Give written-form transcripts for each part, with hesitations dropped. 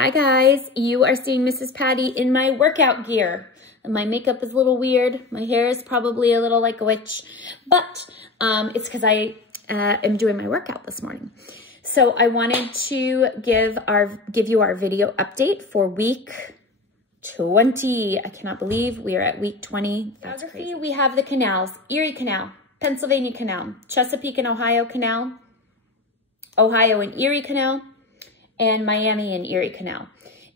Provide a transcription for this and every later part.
Hi guys, you are seeing Mrs. Patty in my workout gear. My makeup is a little weird. My hair is probably a little like a witch, but it's because I am doing my workout this morning. So I wanted to give you our video update for week 20. I cannot believe we are at week 20. That's crazy. We have the canals: Erie Canal, Pennsylvania Canal, Chesapeake and Ohio Canal, Ohio and Erie Canal, and Miami and Erie Canal.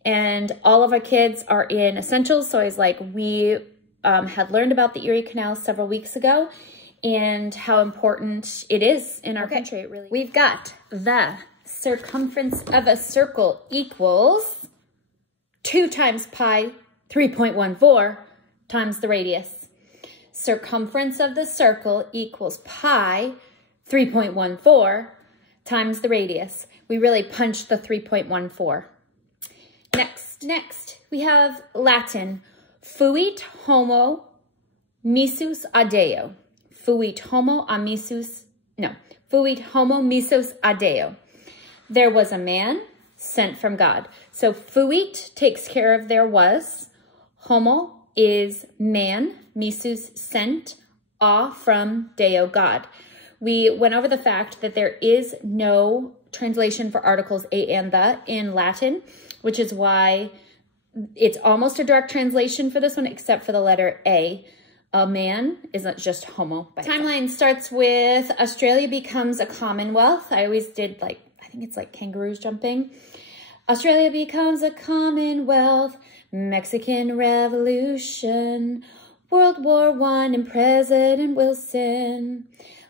And all of our kids are in essentials. So I was like, we had learned about the Erie Canal several weeks ago and how important it is in our country. It really. We've got the circumference of a circle equals 2 times pi 3.14 times the radius. Circumference of the circle equals pi 3.14 times the radius. We really punched the 3.14. Next, we have Latin. Fuit homo missus adeo. Fuit homo missus adeo. There was a man sent from God. So fuit takes care of there was. Homo is man. Missus sent. A from deo, God. We went over the fact that there is no translation for articles a and the in Latin, which is why it's almost a direct translation for this one, except for the letter A. A man isn't just homo. Timeline starts with Australia becomes a commonwealth. I always did I think it's like kangaroos jumping. Australia becomes a commonwealth. Mexican Revolution. World War I and President Wilson.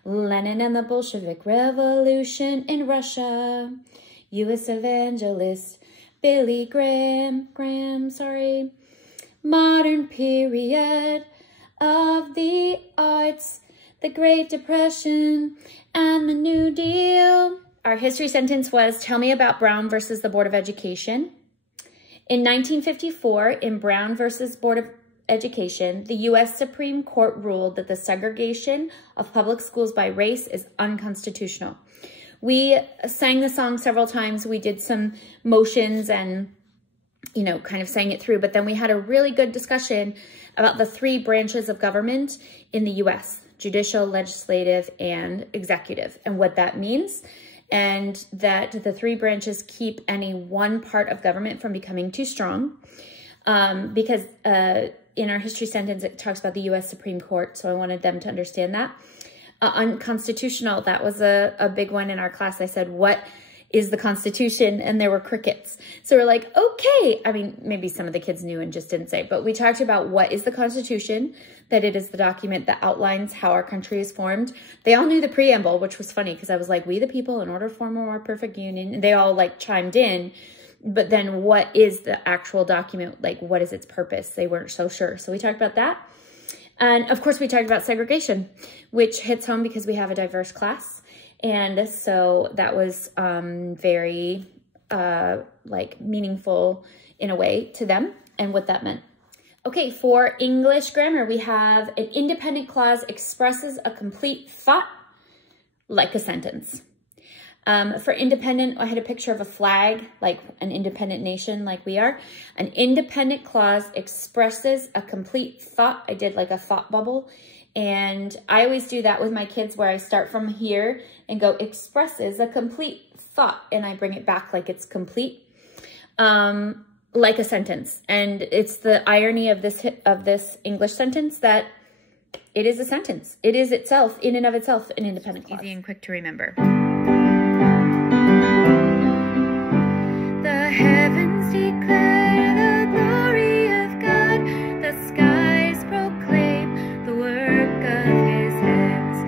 Lenin and the Bolshevik Revolution in Russia. U.S. evangelist Billy Graham. Modern period of the arts, the Great Depression, and the New Deal. Our history sentence was, tell me about Brown versus the Board of Education. In 1954, in Brown versus Board of Education, the U.S. Supreme Court ruled that the segregation of public schools by race is unconstitutional. We sang the song several times. We did some motions and, kind of sang it through. But then we had a really good discussion about the 3 branches of government in the U.S., judicial, legislative, and executive, and what that means. And that the 3 branches keep any one part of government from becoming too strong. Because in our history sentence, it talks about the U.S. Supreme Court. So I wanted them to understand that. Unconstitutional, that was a big one in our class. I said, what is the Constitution? And there were crickets. So we're like, okay. I mean, maybe some of the kids knew and just didn't say, but we talked about what is the Constitution, that it is the document that outlines how our country is formed. They all knew the preamble, which was funny because I was like, we the people in order to form a more perfect union. And they all chimed in. But then what is the actual document? What is its purpose? They weren't so sure. So we talked about that. And of course we talked about segregation, which hits home because we have a diverse class. And so that was very meaningful in a way to them and what that meant. Okay, for English grammar, we have an independent clause expresses a complete thought like a sentence. For independent, I had a picture of a flag, like an independent nation like we are. An independent clause expresses a complete thought. I did a thought bubble. And I always do that with my kids where I start from here and go expresses a complete thought. And I bring it back like it's complete, like a sentence. And it's the irony of this English sentence that it is a sentence. It is itself, in and of itself, an independent clause. Easy and quick to remember. The heavens declare the glory of God. The skies proclaim the work of his hands.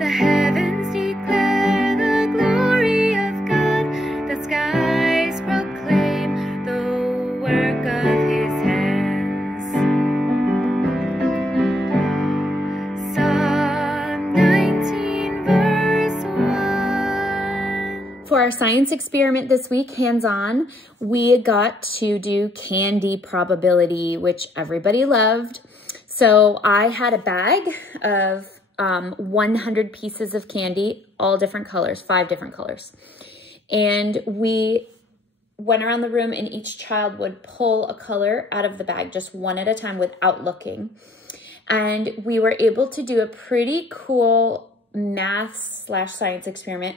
The heavens declare the glory of God. The skies proclaim the work of his hands. Psalm 19 verse 1. For our science experiment this week, hands-on, we got to do candy probability, which everybody loved. So I had a bag of 100 pieces of candy, all different colors, 5 different colors. And we went around the room and each child would pull a color out of the bag, just one at a time without looking. And we were able to do a pretty cool math/science experiment.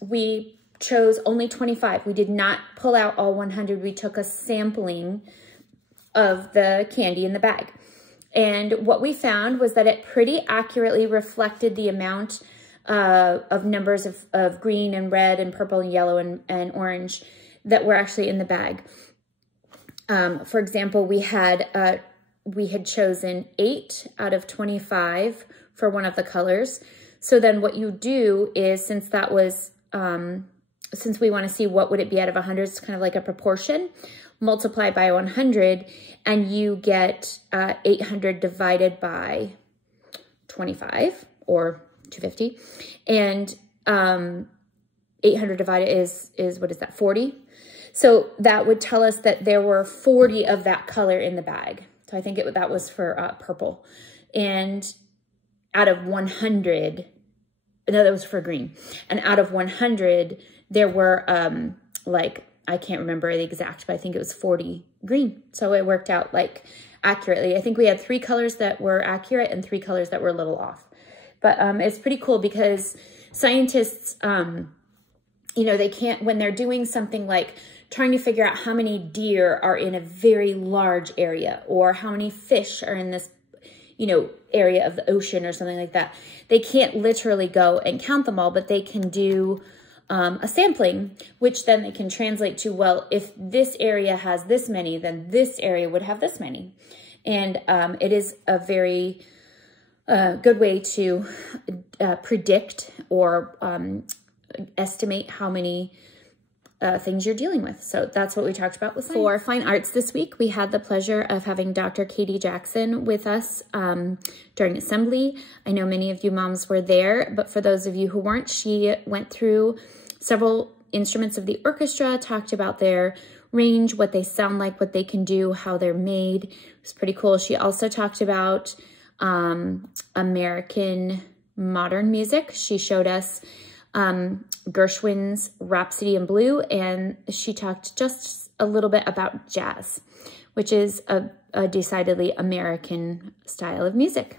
We chose only 25. We did not pull out all 100. We took a sampling of the candy in the bag. And what we found was that it pretty accurately reflected the amount of numbers of green and red and purple and yellow and orange that were actually in the bag. For example, we had chosen 8 out of 25 for one of the colors. So then what you do is, since that was, since we want to see what would it be out of 100, it's kind of like a proportion, multiply by 100, and you get 800 divided by 25, or 250. And 800 divided is what is that, 40? So that would tell us that there were 40 of that color in the bag. So I think that was for purple. And out of 100, no, that was for green. And out of 100, there were like, I can't remember the exact, but I think it was 40 green. So it worked out like accurately. I think we had 3 colors that were accurate and 3 colors that were a little off. But it's pretty cool because scientists, you know, they can't, when they're doing something like trying to figure out how many deer are in a very large area or how many fish are in this, you know, area of the ocean or something like that, they can't literally go and count them all, but they can do a sampling, which then they can translate to, well, if this area has this many, then this area would have this many. And it is a very good way to predict or estimate how many things you're dealing with. So that's what we talked about with science. For fine arts this week, we had the pleasure of having Dr. Katie Jackson with us during assembly. I know many of you moms were there, but for those of you who weren't, she went through several instruments of the orchestra, talked about their range, what they sound like, what they can do, how they're made. It was pretty cool. She also talked about American modern music. She showed us Gershwin's Rhapsody in Blue, and she talked just a little bit about jazz, which is a decidedly American style of music.